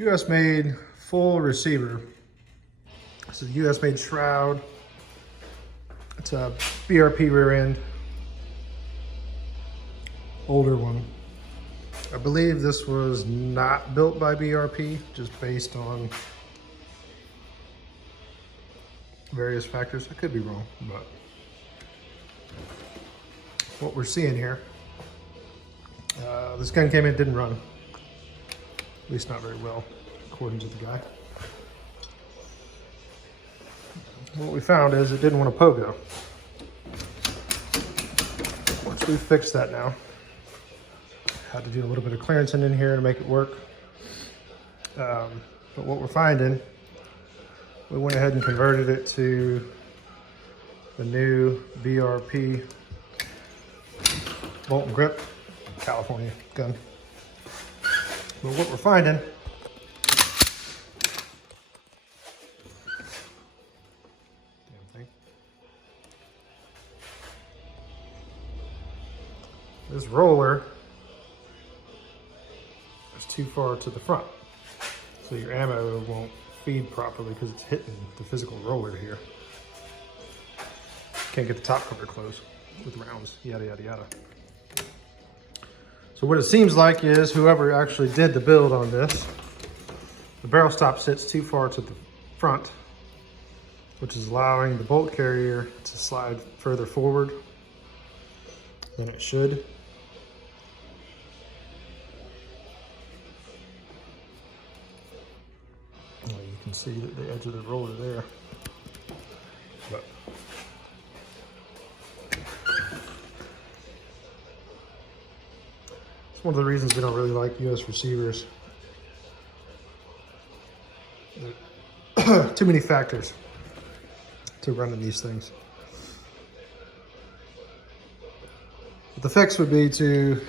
US made full receiver. This is a US made shroud. It's a BRP rear end. Older one. I believe this was not built by BRP, just based on various factors. I could be wrong, but what we're seeing here, this gun came in, didn't run. At least not very well, according to the guy. What we found is it didn't want to pogo. Once we fixed that now, had to do a little bit of clearancing in here to make it work. But what we're finding, we went ahead and converted it to the new BRP bolt and grip California gun. But what we're finding, this roller is too far to the front, so your ammo won't feed properly because it's hitting the physical roller here. Can't get the top cover closed with rounds, yada yada yada. So what it seems like is whoever actually did the build on this, the barrel stop sits too far to the front, which is allowing the bolt carrier to slide further forward than it should. You can see the edge of the roller there. But it's one of the reasons we don't really like US receivers. Too many factors to running these things. But the fix would be to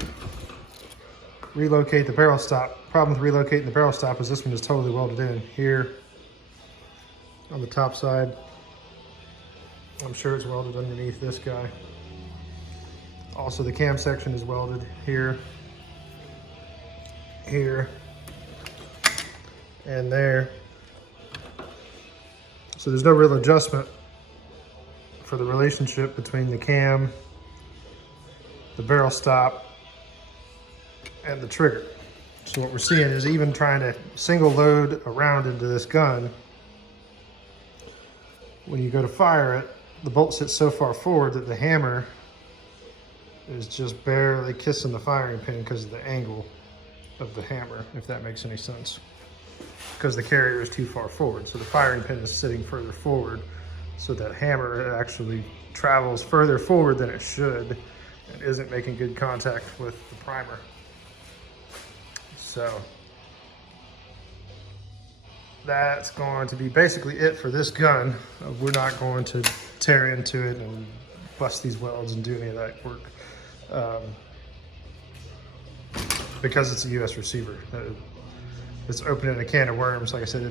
relocate the barrel stop. Problem with relocating the barrel stop is this one is totally welded in here on the top side. I'm sure it's welded underneath this guy. Also, the cam section is welded here, here, and there. So there's no real adjustment for the relationship between the cam, the barrel stop, and the trigger. So what we're seeing is even trying to single load a round into this gun, when you go to fire it, the bolt sits so far forward that the hammer is just barely kissing the firing pin because of the angle of the hammer, if that makes any sense. Because the carrier is too far forward, so the firing pin is sitting further forward, so that hammer actually travels further forward than it should and isn't making good contact with the primer. So that's going to be basically it for this gun. We're not going to tear into it and bust these welds and do any of that work because it's a US receiver. It's opening a can of worms. Like I said,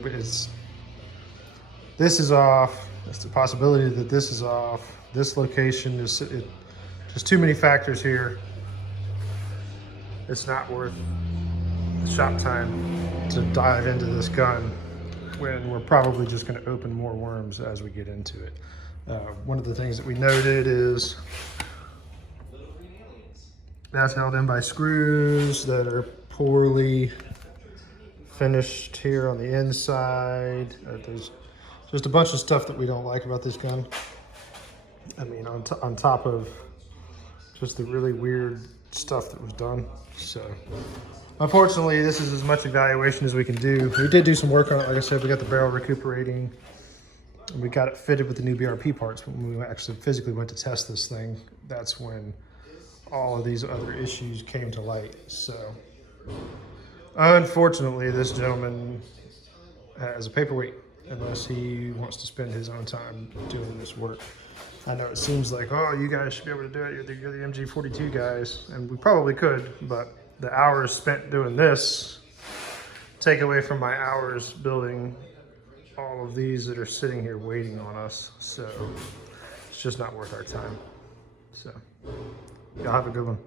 this is off. There's the possibility that this is off. This location is, there's too many factors here. It's not worth the shop time to dive into this gun when we're probably just going to open more worms as we get into it. One of the things that we noted is that's held in by screws that are poorly finished here on the inside. There's just a bunch of stuff that we don't like about this gun. I mean, on top of just the really weird stuff that was done. So unfortunately, this is as much evaluation as we can do. We did do some work on it. Like I said, we got the barrel recuperating and we got it fitted with the new BRP parts. But when we actually physically went to test this thing, that's when all of these other issues came to light. So unfortunately, this gentleman has a paperweight unless he wants to spend his own time doing this work. I know it seems like, oh, you guys should be able to do it. You're the MG42 guys, and we probably could, but the hours spent doing this take away from my hours building all of these that are sitting here waiting on us. So it's just not worth our time. So y'all have a good one.